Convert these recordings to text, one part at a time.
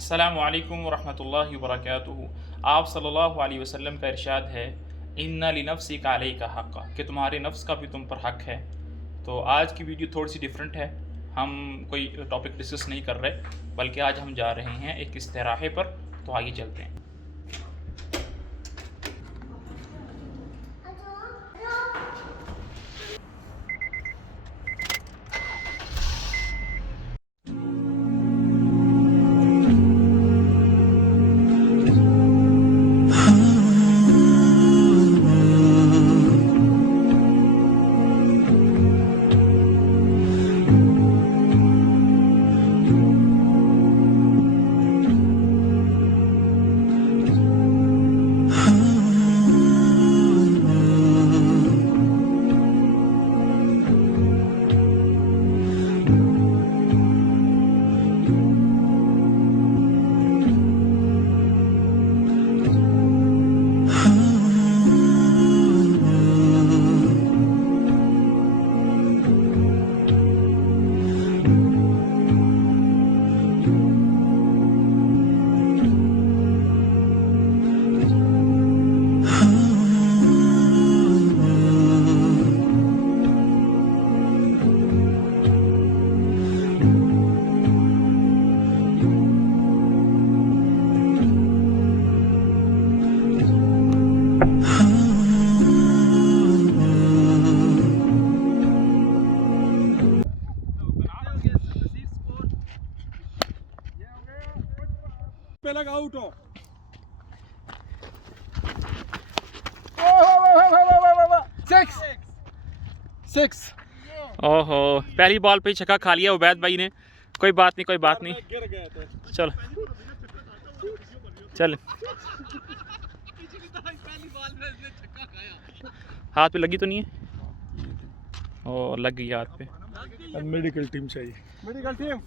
अस्सलामु अलैकुम वरहमतुल्लाहि वबरकातुहू। आप सल्लल्लाहु अलैहि वसल्लम का इरशाद है, इन्ना लिनफ्सिका अलैका हक़्क़ा, कि तुम्हारे नफ्स का भी तुम पर हक़ है। तो आज की वीडियो थोड़ी सी डिफरेंट है। हम कोई टॉपिक डिस्कस नहीं कर रहे, बल्कि आज हम जा रहे हैं एक इस्तिराहे पर। तो आगे चलते हैं। आउट हो। सिक्स। ओहो, पहली बॉल पे ही छक्का खा लिया उबैद भाई ने। कोई बात नहीं, कोई बात नहीं। गिर गए थे। चल चल, हाथ पे लगी तो नहीं है? ओ, लग गई हाथ पे। मेडिकल टीम चाहिए। Medical team.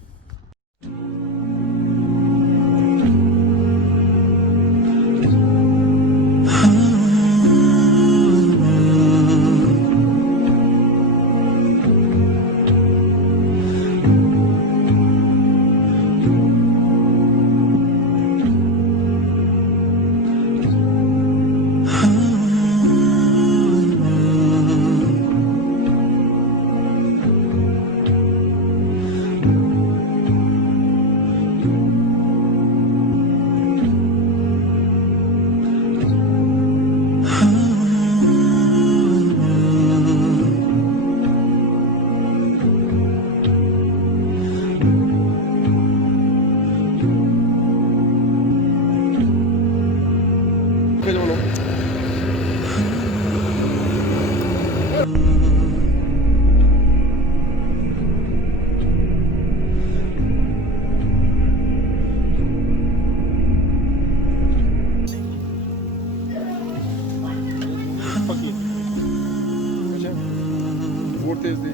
वोट तेज दे,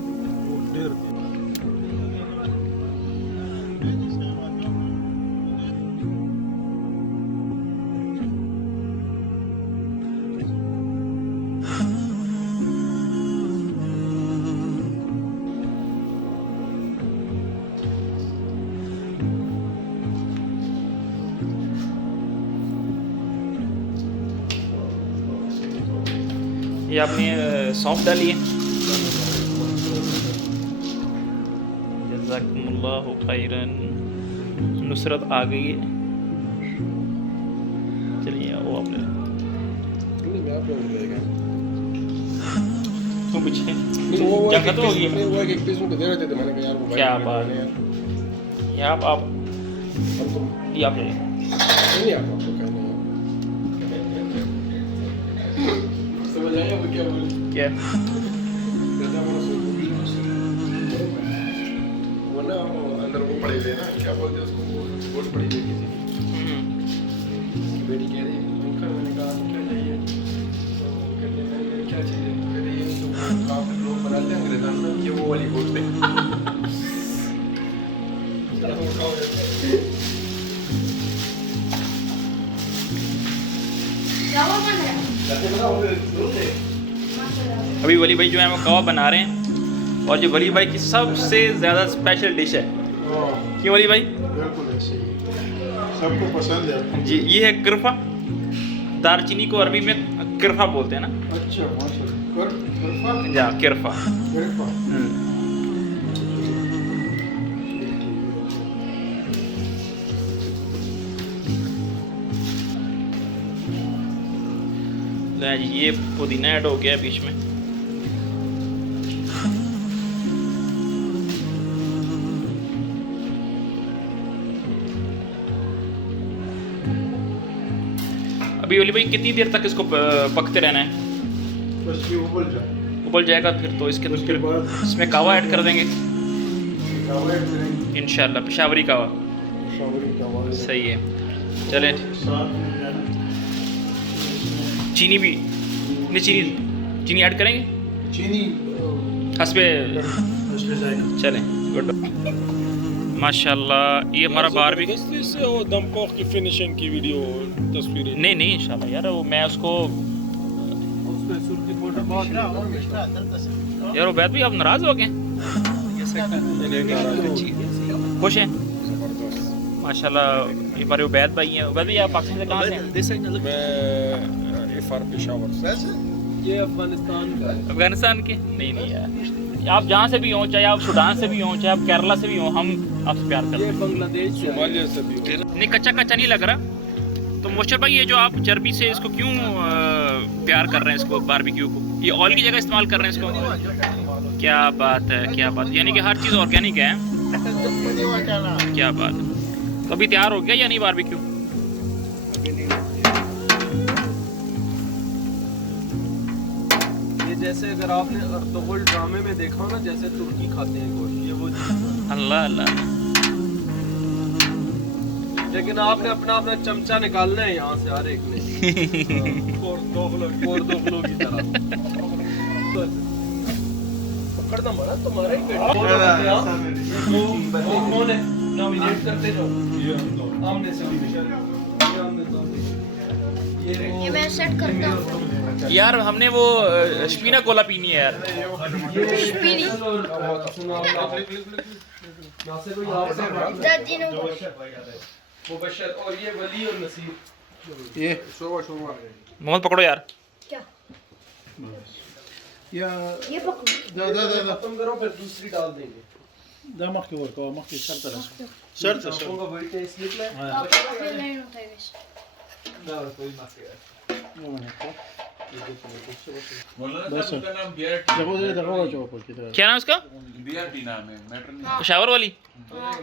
वोट ढेर दे। ये आपने सौंफ डाली है। जज़ाकुमुल्लाहु खैरन। नुसरत आ गई है। चलिए वो आपने क्यों पीछे जंग खत्म हो गई है? वो एक पीस मुझे दे रहे थे, मैंने कहा यार वो क्या बात है। ये आप ये आप ले लें। नहीं आप आपको कहना है। समझ आया वो क्या बोले? क्या? वो ना अंदर वो पड़े हुए ना, क्या बोलते हैं उसको, वोट पड़ी हुई किसी की बेटी कह रही है अंकल, मैंने कहा क्या चाहिए, तो कहते हैं क्या चाहिए, कहते ये तो काफी लोग बनाते हैं अंग्रेजान में, ये वो वाली वोट थे। अभी वली भाई जो है वो कबाब बना रहे हैं, और जो वली भाई की सबसे ज़्यादा स्पेशल डिश है। क्यों वली भाई? बिल्कुल ऐसे ही। सबको पसंद है। जी ये है किरफा। दालचीनी को अरबी में किरफा बोलते हैं ना। अच्छा माशाल्लाह। किरफा। या किरफा। किरफा। ले जी ये पुदीना ऐड हो गया बीच में। अभी ओली भाई कितनी देर तक इसको पकते रहना है? बस ये उबल जाएगा फिर तो इसके उसके बाद इसमें कावा ऐड कर देंगे कावा ऐड करेंगे इंशाल्लाह। पेशावरी कावा पेशावरी कावा सही है। चलें चीनी भी नहीं, चीनी ऐड करेंगे चीनी हस्बे। चलें गुड माशाल्लाह। ये हमारा बार भी इससे वो दमपोख की फिनिशिंग की वीडियो तस्वीरें नहीं इंशाल्लाह यार वो मैं उसको उसमें सुर्खी फोटो बहुत यार उबैद भाई आप नाराज हो गए? खुश हैं माशाल्लाह। ये हमारे उबैद भाई हैं। उबैद भाई आप पाकिस्तान से कहाँ से हैं? मैं इफार पेशावर से। ये अफगानिस्तान का है। अफगानिस्तान के? नहीं यार आप जहाँ से भी हों, चाहे आप सूडान से भी हों, चाहे आप केरला से भी हों, हम आपसे प्यार करते ये हैं। बांग्लादेश सोमालिया से भी हो। नहीं कच्चा नहीं लग रहा। तो मोशर भाई ये जो आप चर्बी से इसको क्यों प्यार कर रहे हैं इसको बारबेक्यू को? ये ऑयल की जगह इस्तेमाल कर रहे हैं इसको? क्या बात है, क्या बात, यानी कि हर चीज़ ऑर्गेनिक है। क्या बात है। तो अभी तैयार हो गया या नहीं बारबेक्यू? ये जैसे अगर आपने अर्तुगरुल ड्रामे में देखा हो ना, जैसे तुर्की खाते हैं गोश्त, ये वो चीज़। अल्लाह अल्लाह। लेकिन आपने अपना चमचा निकालना है यहाँ से हर एक ने। और दो किलो की तरह। पकड़ना मरा तुम्हारा ही बेटा। वो कौन है? नॉमिनेट करते जाओ। आमने सामने। ये मैं सेट करता हूँ। यार हमने वो शपीना कोला पीनी है यार। दादी ने मुबशर और ये वली और नसीर। ये शोभा मोहम्मद पकड़ो यार। क्या या ये पकड़ो। दा खत्म करो फिर दूसरी डाल देंगे। दा मक्की वर्क मक्की शर्त आपको का वही टेस्ट निकला है। आपका फिर नहीं होता है वैसे। ना कोई बात नहीं। बस देखो क्या नाम उसका? BRT नाम है, मेट्रो नहीं। पेशावर वाली। हाँ।